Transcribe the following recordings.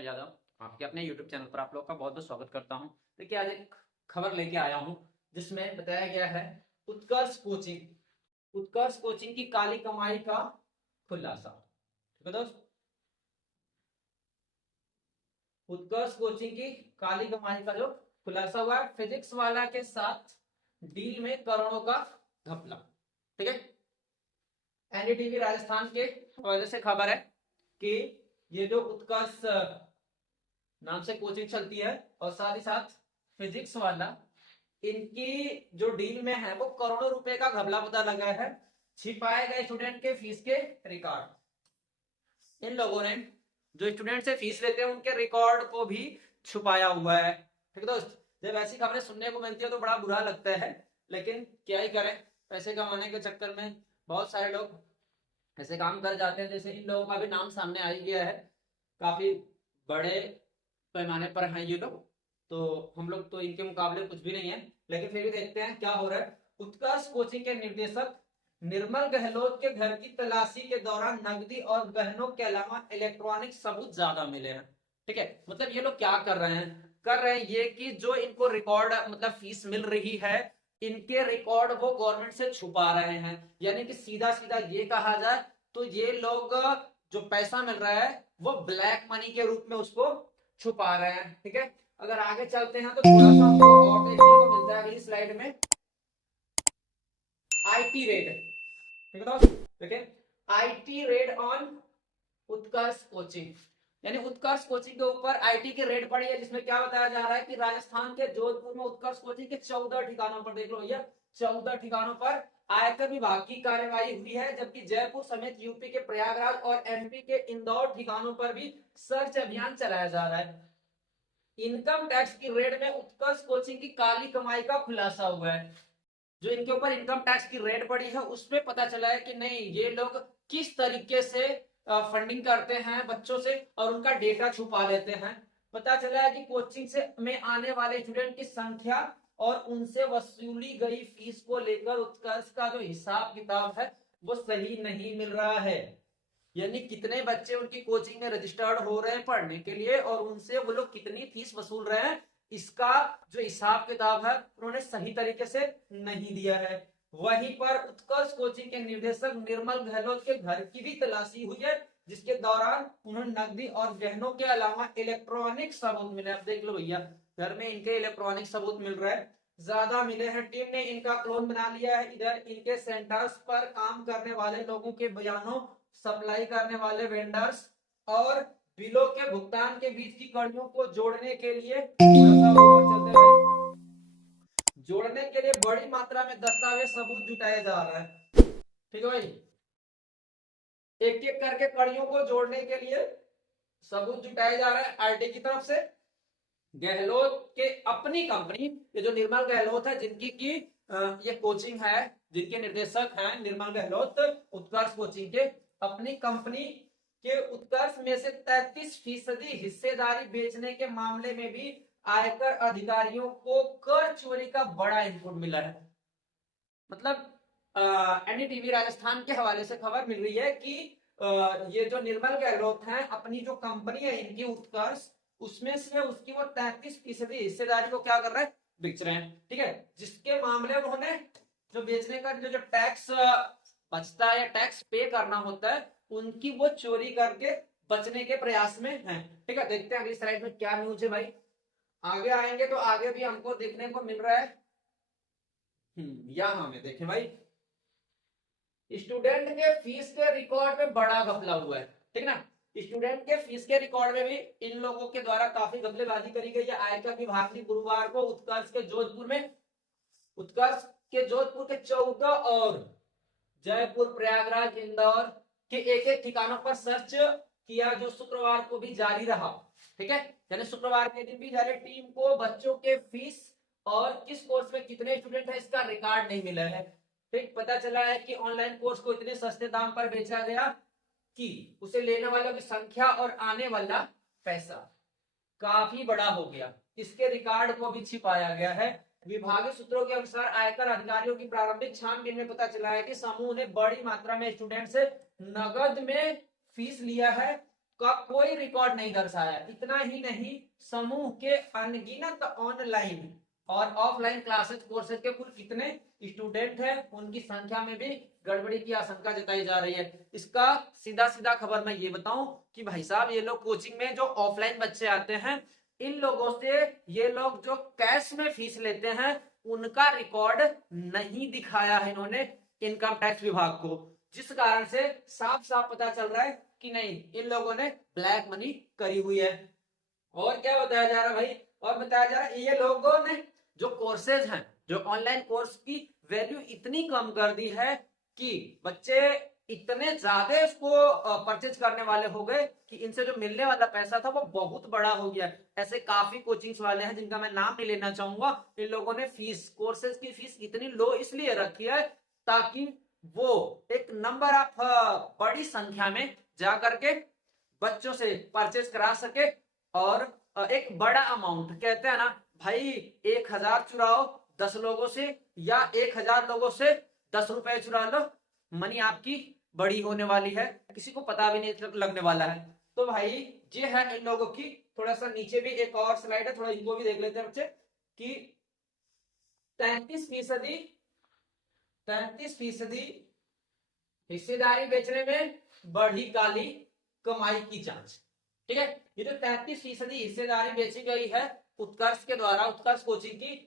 नमस्कार यादव, आपके अपने YouTube चैनल पर आप लोग का बहुत बहुत स्वागत करता हूं। देखिए आज एक खबर लेके आया हूं जिसमें बताया गया है उत्कर्ष कोचिंग की काली कमाई का खुलासा। ठीक है दोस्त, उत्कर्ष कोचिंग की काली कमाई का जो खुलासा हुआ है, फिजिक्स वाला के साथ डील में करोड़ों का घपला। ठीक है, एनडीटीवी राजस्थान के हवाले से खबर है कि ये जो उत्कर्ष नाम से कोचिंग चलती है और साथ ही साथ फिजिक्स वाला, इनकी जो डील में है वो करोड़ों रुपए का घपला पता लगा है। छिपाए गए स्टूडेंट के फीस के रिकॉर्ड, इन लोगों ने जो स्टूडेंट से फीस लेते हैं उनके रिकॉर्ड को भी छुपाया हुआ है। ठीक है दोस्त, जब ऐसी खबरें सुनने को मिलती है तो बड़ा बुरा लगता है, लेकिन क्या ही करें, पैसे कमाने के चक्कर में बहुत सारे लोग ऐसे काम कर जाते हैं। जैसे इन लोगों का भी नाम सामने आ गया है, काफी बड़े पैमाने पर हैं ये लोग, तो हम लोग तो इनके मुकाबले कुछ भी नहीं है, लेकिन फिर भी देखते हैं क्या हो रहा है। उत्कर्ष कोचिंग के निर्देशक निर्मल गहलोत के घर की तलाशी के दौरान नकदी और गहनों के अलावा इलेक्ट्रॉनिक सबूत ज्यादा मिले हैं। ठीक है, मतलब ये लोग क्या कर रहे हैं ये कि जो इनको रिकॉर्ड मतलब फीस मिल रही है, इनके रिकॉर्ड वो गवर्नमेंट से छुपा रहे हैं। यानी कि सीधा सीधा ये कहा जाए तो ये लोग जो पैसा मिल रहा है वो ब्लैक मनी के रूप में उसको छुपा रहे हैं। ठीक है, अगर आगे चलते हैं तो थोड़ा सा हमको और देखने को मिलता है अगली स्लाइड में आईटी रेड। ठीक है, देखिए IT raid on Utkarsh coaching, यानी उत्कर्ष कोचिंग के ऊपर आईटी की रेड पड़ी है, जिसमें क्या बताया जा रहा है कि राजस्थान के जोधपुर में उत्कर्ष कोचिंग के 14 ठिकानों पर, देख लो भैया 14 ठिकानों पर आयकर विभाग की कार्रवाई हुई है, जबकि जयपुर समेत यूपी के प्रयागराज और एमपी के इंदौर ठिकानों पर भी सर्च अभियान चलाया जा रहा है। इनकम टैक्स की रेड में उत्कर्ष कोचिंग की काली कमाई का खुलासा हुआ है। जो इनके ऊपर इनकम टैक्स की रेड पड़ी है उसमें पता चला है कि नहीं, ये लोग किस तरीके से फंडिंग करते हैं बच्चों से और उनका डेटा छुपा लेते हैं। पता चला है कि कोचिंग से में आने वाले स्टूडेंट की संख्या और उनसे वसूली गई फीस को लेकर उत्कर्ष का जो हिसाब किताब है वो सही नहीं मिल रहा है। यानी कितने बच्चे उनकी कोचिंग में रजिस्टर्ड हो रहे हैं पढ़ने के लिए और उनसे वो लोग कितनी फीस वसूल रहे हैं, इसका जो हिसाब किताब है उन्होंने सही तरीके से नहीं दिया है। वहीं पर उत्कर्ष कोचिंग के निर्देशक निर्मल गहलोत के घर की भी तलाशी हुई है, जिसके दौरान उन्होंने नकदी और गहनों के अलावा इलेक्ट्रॉनिक सबूत मिले। अब देख लो भैया, घर में इनके इलेक्ट्रॉनिक सबूत मिल रहे हैं, ज्यादा मिले हैं। टीम ने इनका क्लोन बना लिया है। इधर इनके सेंटर्स पर काम करने वाले लोगों के बयानों, सप्लाई करने वाले वेंडर्स और बिलों के भुगतान के बीच की कड़ियों को जोड़ने के लिए बड़ी मात्रा में दस्तावेज सबूत जुटाया जा रहा है। ठीक है भाई, एक एक करके कड़ियों को जोड़ने के लिए सबूत जुटाया जा रहा है आरटी की तरफ से। गहलोत के अपनी कंपनी, ये जो निर्मल गहलोत है जिनकी की ये कोचिंग है, जिनके निर्देशक हैं निर्मल गहलोत उत्कर्ष कोचिंग के, अपनी कंपनी के उत्कर्ष में से 33% हिस्सेदारी बेचने के मामले में भी आयकर अधिकारियों को कर चोरी का बड़ा इनपुट मिला है। मतलब एनडीटीवी राजस्थान के हवाले से खबर मिल रही है कि ये जो निर्मल गहलोत हैं, अपनी जो कंपनी है इनकी उत्कर्ष, उसमें से उसकी वो 33% हिस्सेदारी को क्या कर रहे हैं, बेच रहे हैं। ठीक है, जिसके मामले में उन्होंने जो बेचने का जो टैक्स बचता है या टैक्स पे करना होता है, उनकी वो चोरी करके बचने के प्रयास में है। ठीक है, देखते हैं अगली स्लाइड में क्या न्यूज है भाई। आगे आएंगे तो आगे भी हमको देखने को मिल रहा है। यहां में देखें भाई, स्टूडेंट के फीस के रिकॉर्ड में बड़ा घपला हुआ है। ठीक ना, स्टूडेंट के फीस के रिकॉर्ड में भी इन लोगों के द्वारा काफी घपलेबाजी करी गई है। आयकर विभाग ने गुरुवार को उत्कर्ष के जोधपुर के 14 और जयपुर, प्रयागराज, इंदौर के एक ठिकानों पर सर्च किया, जो शुक्रवार को भी जारी रहा। ठीक है, यानी शुक्रवार के दिन भी जारी। टीम को बच्चों के फीस और किस कोर्स में कितने स्टूडेंट है इसका रिकॉर्ड नहीं मिला है। ठीक, पता चला है कि ऑनलाइन कोर्स को इतने सस्ते दाम पर बेचा गया कि उसे लेने वालों की संख्या और आने वाला पैसा काफी बड़ा हो गया। इसके रिकॉर्ड को भी छिपाया गया है। विभागीय सूत्रों के अनुसार आयकर अधिकारियों की प्रारंभिक छानबीन में पता चला है कि समूह ने बड़ी मात्रा में स्टूडेंट से नगद में फीस लिया है का कोई रिकॉर्ड नहीं दर्शाया। इतना ही नहीं, समूह के अनगिनत ऑनलाइन और ऑफलाइन क्लासेस कोर्सेज के कुल कितने स्टूडेंट हैं, उनकी संख्या में भी गड़बड़ी की आशंका जताई जा रही है। इसका सीधा सीधा खबर मैं ये बताऊं कि भाई साहब ये लोग कोचिंग में जो ऑफलाइन बच्चे आते हैं, इन लोगों से ये लोग जो कैश में फीस लेते हैं उनका रिकॉर्ड नहीं दिखाया है इन्होंने इनकम टैक्स विभाग को, जिस कारण से साफ साफ पता चल रहा है कि नहीं, इन लोगों ने ब्लैक मनी करी हुई है। और क्या बताया जा रहा है भाई, और बताया जा रहा है ये लोगों ने जो कोर्सेज हैं, जो ऑनलाइन कोर्स की वैल्यू इतनी कम कर दी है कि बच्चे इतने ज्यादा इसको परचेज करने वाले हो गए कि इनसे जो मिलने वाला पैसा था वो बहुत बड़ा हो गया। ऐसे काफी कोचिंग्स वाले हैं जिनका मैं नाम नहीं लेना चाहूंगा, इन लोगों ने फीस, कोर्सेज की फीस इतनी लो इसलिए रखी है ताकि वो एक नंबर ऑफ बड़ी संख्या में जाकर के बच्चों से परचेज करा सके और एक बड़ा अमाउंट, कहते हैं ना भाई 1000 चुराओ 10 लोगों से या 1000 लोगों से 10 रुपए चुरा लो, मनी आपकी बड़ी होने वाली है, किसी को पता भी नहीं लगने वाला है। तो भाई ये है इन लोगों की। थोड़ा सा नीचे भी एक और स्लाइड है, थोड़ा इनको भी देख लेते हैं बच्चे कि 33% हिस्सेदारी बेचने में बढ़ी काली कमाई की जांच। ठीक है, ये जो 33% हिस्सेदारी बेची गई है उत्कर्ष के द्वारा, उत्कर्ष कोचिंग की,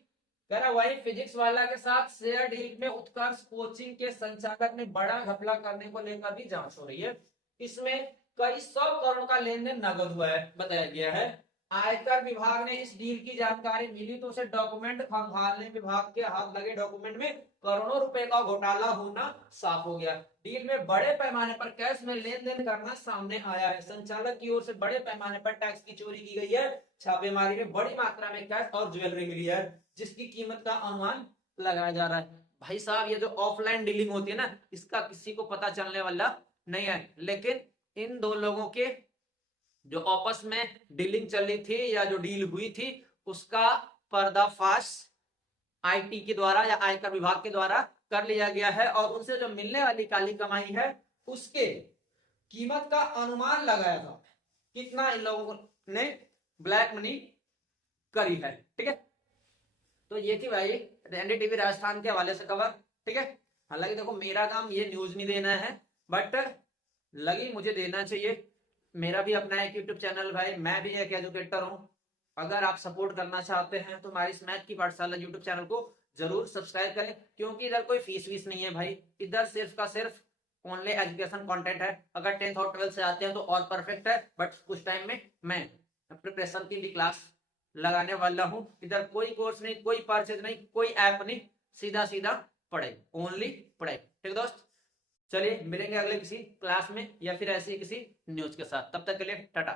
कह रहा वही फिजिक्स वाला के साथ शेयर डील में उत्कर्ष कोचिंग के संचालक ने बड़ा घपला करने को लेकर भी जांच हो रही है। इसमें कई 100 करोड़ का लेन देन नगद हुआ है बताया गया है। आयकर विभाग ने इस डील की जानकारी मिली तो उसे डॉक्यूमेंट खंगालने, विभाग के हाथ लगे डॉक्यूमेंट में करोड़ों रुपए का घोटाला होना साफ हो गया। डील में बड़े पैमाने पर कैश में लेन देन करना सामने आया है। संचालक की ओर से बड़े पैमाने पर टैक्स की चोरी की गई है। छापेमारी में बड़ी मात्रा में कैश और ज्वेलरी मिली है जिसकी कीमत का अनुमान लगाया जा रहा है। भाई साहब ये जो ऑफलाइन डीलिंग होती है ना, इसका किसी को पता चलने वाला नहीं है, लेकिन इन दो लोगों के जो आपस में डीलिंग चली थी या जो डील हुई थी उसका पर्दाफाश आईटी के द्वारा या आयकर विभाग के द्वारा कर लिया गया है और उनसे जो मिलने वाली काली कमाई है उसके कीमत का अनुमान लगाया था कितना इन लोगों ने ब्लैक मनी करी है। ठीक है, तो ये थी भाई एनडीटीवी राजस्थान के हवाले से खबर। ठीक है, हालांकि देखो मेरा काम ये न्यूज नहीं देना है, बट लगी मुझे देना चाहिए। मेरा भी अपना एक यूट्यूब चैनल भाई, मैं भी एक एजुकेटर हूं। अगर आप सपोर्ट करना चाहते हैं तो हमारी मैथ की पाठशाला यूट्यूब चैनल को जरूर सब्सक्राइब करें, क्योंकि इधर कोई फीस वीस नहीं है भाई, इधर सिर्फ का सिर्फ ओनली एजुकेशन कंटेंट है। अगर 10th और 12th से आते हैं तो और परफेक्ट है, बट कुछ टाइम में मैं प्रिपरेशन की भी क्लास लगाने वाला हूं। इधर कोई कोर्स नहीं, कोई परचेज नहीं, कोई ऐप नहीं, सीधा सीधा पढ़ाई, ओनली पढ़ाई। ठीक दोस्त, चलिए मिलेंगे अगले किसी क्लास में या फिर ऐसी किसी न्यूज के साथ। तब तक के लिए टाटा।